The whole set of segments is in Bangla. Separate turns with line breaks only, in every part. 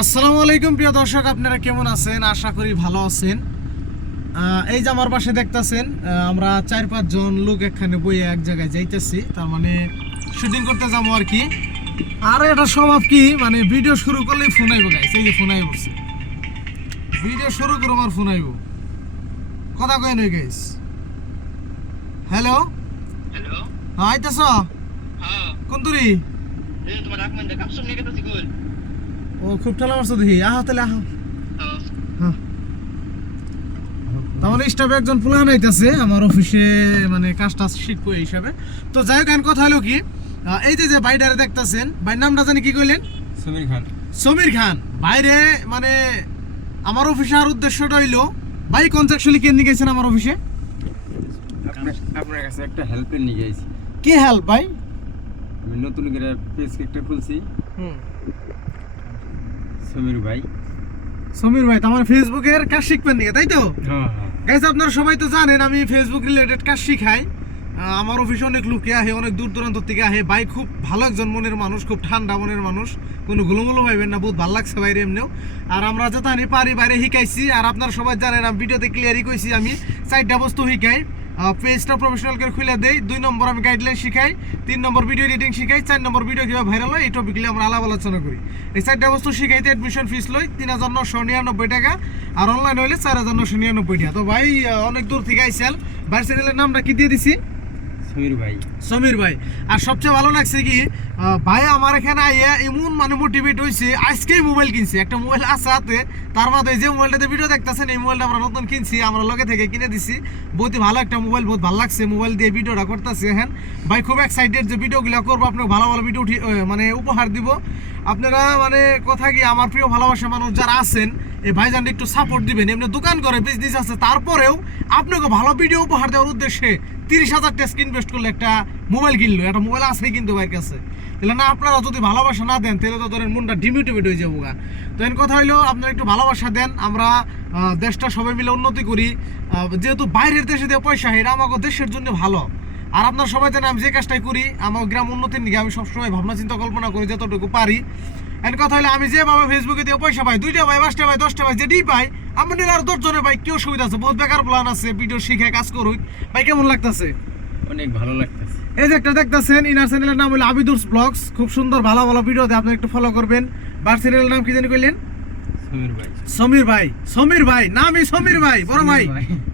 আসসালামু আলাইকুম প্রিয় দর্শক আপনারা কেমন আছেন? আশা করি ভালো আছেন। এই যে আমার পাশে দেখতেছেন আমরা চার পাঁচ জন লোক এখানে বইয়ে এক জায়গায় যাইতেছি। তার মানে শুটিং করতে যাব আর কি। আর এটা স্বভাব কি? মানে ভিডিও শুরু করলেই ফোন আইব গাইছে এই যে ফোন আইব। ভিডিও শুরু করো আমার ফোন আইব। কথা কয় নই গাইস হ্যালো
হ্যালো
হ্যাঁ আইতেছ?
হ্যাঁ।
কোন তুরি?
এই তোমার
ও খুব ঠেলা মারছো দেখি। আহ তাহলে আহ। হ্যাঁ। মানে স্টাফে একজন প্ল্যান আইতাছে আমার অফিসে মানে কাজটা শিখব এই হিসাবে। তো যাই হোক কথা হলো কি এই যে যে বাইডারে দেখতাছেন বাইর নামটা জানি কি কইলেন?
সমীর খান।
সমীর খান। বাইরে মানে আমার অফিসে আর উদ্দেশ্যটা হইল ভাই কনট্রাকচুয়ালি কে নিয়ে গেছেন আমার অফিসে?
আপনার কাছে একটা হেল্পের নিয়ে গেছি।
কি হেল্প ভাই?
আমি নতুন করে পেজ একটা খুলছি। সমীর ভাই।
সমীর ভাই তো আমার ফেসবুকের কাজ শিখবেন নিয়ে তাই তো?
হ্যাঁ হ্যাঁ।
গাইজ আপনারা সবাই তো জানেন আমি ফেসবুক রিলেটেড কাজ শিখাই আমার অফিসে অনেক লোকে আহে অনেক দূর দূরান্ত থেকে আহে। ভাই খুব ভালো একজন মনের মানুষ খুব ঠান্ডা মনের মানুষ। কোনো গুলোমুলো ভাইবেন না বহুত ভালো লাগছে বাইরে এমনিও। আর আমরা যথানি পারি বাইরে শিখাইছি। আর আপনারা সবাই জানেন আমি ভিডিওতে ক্লিয়ারই কইছি আমি চারটা বস্তু শিখাই। পেজটা প্রফেশনাল করে খুলে দেই। দুই নম্বর আমি গাইডলাইন শিখাই, তিন নম্বর ভিডিও এডিটিং শিখাই, চার নম্বর ভিডিও কীভাবে ভাইরাল হয়, এই টপিকগুলি আমরা আলাপ আলোচনা করি। এই চারটা বস্তু শিখাইতে অ্যাডমিশন ফিস লই তিন হাজার নশো নিরানব্বই টাকা, আর অনলাইন হইলে চার হাজার নশো নিরানব্বই টাকা। তো ভাই অনেক দূর থেকে আইসাল। ভাই চ্যানেলের নামটা কি দিয়ে দিছি?
সমীর ভাই।
সমীর ভাই। আর সবচেয়ে ভালো লাগছে কি ভাই আমার এখানে আইয়া এমন মানে মোটিভেট হয়েছে আজকেই মোবাইল কিনছি। একটা মোবাইল আছে হাতে, তার বাদে যে মোবাইলটাতে ভিডিও দেখতেছেন, এই মোবাইলটা আমরা নতুন কিনছি, আমরা লগে থেকে কিনে দিছি। বহুত ভালো একটা মোবাইল বহুত ভালো লাগছে মোবাইল দিয়ে ভিডিওটা করতেছি হ্যাঁ ভাই খুব এক্সাইটেড যে ভিডিওগুলো করব, আপনাকে ভালো ভালো ভিডিও উঠি মানে উপহার দিব। আপনারা মানে কথা কি, আমার প্রিয় ভালোবাসা মানুষ যারা আছেন এই ভাইজান একটু সাপোর্ট দিবেন। এমনি দোকান করে বিজনেস আছে, তারপরেও আপনাকে ভালো ভিডিও উপহার দেওয়ার উদ্দেশ্যে তিরিশ হাজার টেস্ট ইনভেস্ট করলে একটা মোবাইল কিনলো, একটা মোবাইল আছে কিন্তু ভাইয়ের কাছে। তাহলে না, আপনারা যদি ভালোবাসা না দেন, তাহলে তো ধরেন মনটা ডিমিউটিভেট হয়ে যাব গা। তো এর কথা হইল, আপনারা একটু ভালোবাসা দেন, আমরা দেশটা সবাই মিলে উন্নতি করি। যেহেতু বাইরের দেশে দিয়ে পয়সা, এটা আমাকে দেশের জন্য ভালো। আর আপনারা সবাই জানেন, আমি যে কাজটাই করি, আমার গ্রাম উন্নতির দিকে আমি সবসময় ভাবনা চিন্তা কল্পনা করি, যতটুকু পারি। এর কথা হলে আমি যেভাবে ফেসবুকে দিয়ে পয়সা পাই, দুইটা পাই, পাঁচটা পাই, দশটা পাই, যেটি পাই, আমার আর দশজনে পাই কেউ সুবিধা আছে? বহুত বেকার প্ল্যান আছে ভিডিও শিখে কাজ করুক। ভাই, কেমন লাগতেছে?
অনেক ভালো লাগতেছে।
এই যে একটা দেখতেছেন ইনার চ্যানেলের নাম হলো আবিদুস ব্লগস। খুব সুন্দর ভালো ভালো ভিডিও আপনি একটু ফলো করবেন। বার চ্যানেলের নাম কি জানি কইলেন?
সমীর ভাই।
সমীর ভাই। নামই সমীর ভাই বড় ভাই।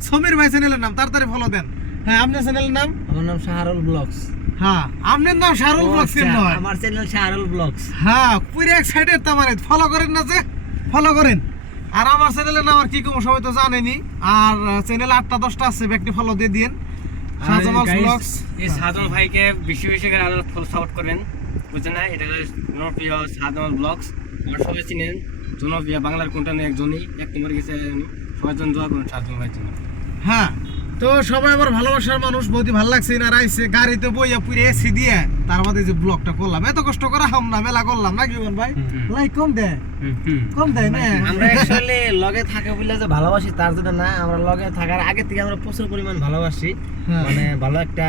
সমীর ভাই।
চ্যানেলের নাম তাড়াতাড়ি ফলো দেন। হ্যাঁ আপনার চ্যানেলের নাম?
আমার নাম শাহরুল ব্লগস।
হ্যাঁ আপনার নাম শাহরুল ব্লগস কেন
আমার চ্যানেল শাহরুল ব্লগস।
হ্যাঁ পুরো এক্সাইটেড তামারে। ফলো করেন না যে ফলো করেন। আর আমার চ্যানেলের নাম আর কি কম সবাই তো জানেনি আর চ্যানেল আটটা দশটা আছে ব্যক্তি ফলো দিয়ে দিন
এই সাধারণ ভাইকে বেশি বেশি করে আরও সাপোর্ট করবেন। বুঝছেন না? এটা জনপ্রিয় সাধারণ ব্লগস আমার সবাই চিনেন। জনপ্রিয় বাংলার কোনটা একজনই। এক নম্বর গেছে সবাই জন্য দোয়া করুন সাদন ভাইয়ের জন্য।
হ্যাঁ তো সবাই আবার ভালোবাসার মানুষ বহুতই ভালো লাগছে না রাইছে গাড়িতে বইয়া পুরে এসি দিয়ে তার মধ্যে যে ব্লগটা করলাম। এত কষ্ট করে হাম না মেলা করলাম না কি বল ভাই লাইক কম দে। কম দেয় না।
আমরা অ্যাকচুয়ালি লগে থাকে বলে যে ভালোবাসি তার জন্য না আমরা লগে থাকার আগে থেকে আমরা প্রচুর পরিমাণ ভালোবাসি।
হ্যাঁ।
মানে ভালো একটা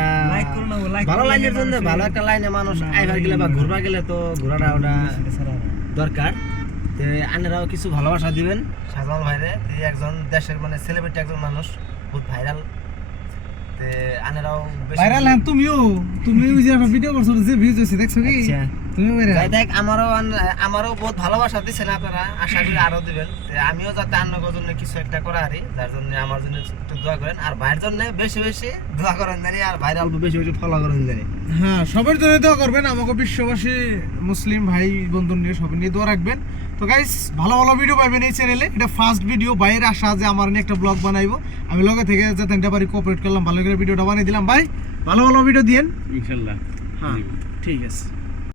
ভালো লাইনের জন্য ভালো একটা লাইনে মানুষ আইবার গেলে বা ঘুরবা গেলে তো ঘোরাটা ওটা দরকার। তো আনেরাও কিছু ভালোবাসা দিবেন সাজাল ভাইরে তিনি একজন দেশের মানে সেলিব্রিটি একজন মানুষ। বহুত ভাইরাল তে আনেরাও
ভাইরাল হ্যাঁ তুমিও তুমি যে ভিডিও করছ যে ভিউজ হয়েছে দেখছ কি?
আচ্ছা।
তুমি ভাইরাল
দেখ আমারও আমারও বহুত ভালোবাসা দিচ্ছেন আপনারা আশা করি আরও দিবেন। আমিও যাতে আন্নগর জন্য কিছু একটা করা হারি যার জন্য আমার জন্য একটু দোয়া করেন। আর ভাইয়ের জন্য বেশি বেশি দোয়া করেন জানি আর ভাইয়ের অল্প বেশি বেশি ফলো করেন জানি।
হ্যাঁ সবার জন্য দোয়া করবেন আমাকে বিশ্ববাসী মুসলিম ভাই বন্ধু নিয়ে সবাই নিয়ে দোয়া রাখবেন। তো গাইস ভালো ভালো ভিডিও পাবেন এই চ্যানেলে এটা ফার্স্ট ভিডিও বাইরে আসা যে আমার নিয়ে একটা ব্লগ বানাইবো। আমি লগে থেকে যাতে একটা বাড়ি কোঅপারেট করলাম ভালো করে ভিডিওটা বানিয়ে দিলাম। ভাই ভালো ভালো ভিডিও দিয়েন।
ইনশাল্লাহ।
হ্যাঁ ঠিক আছে।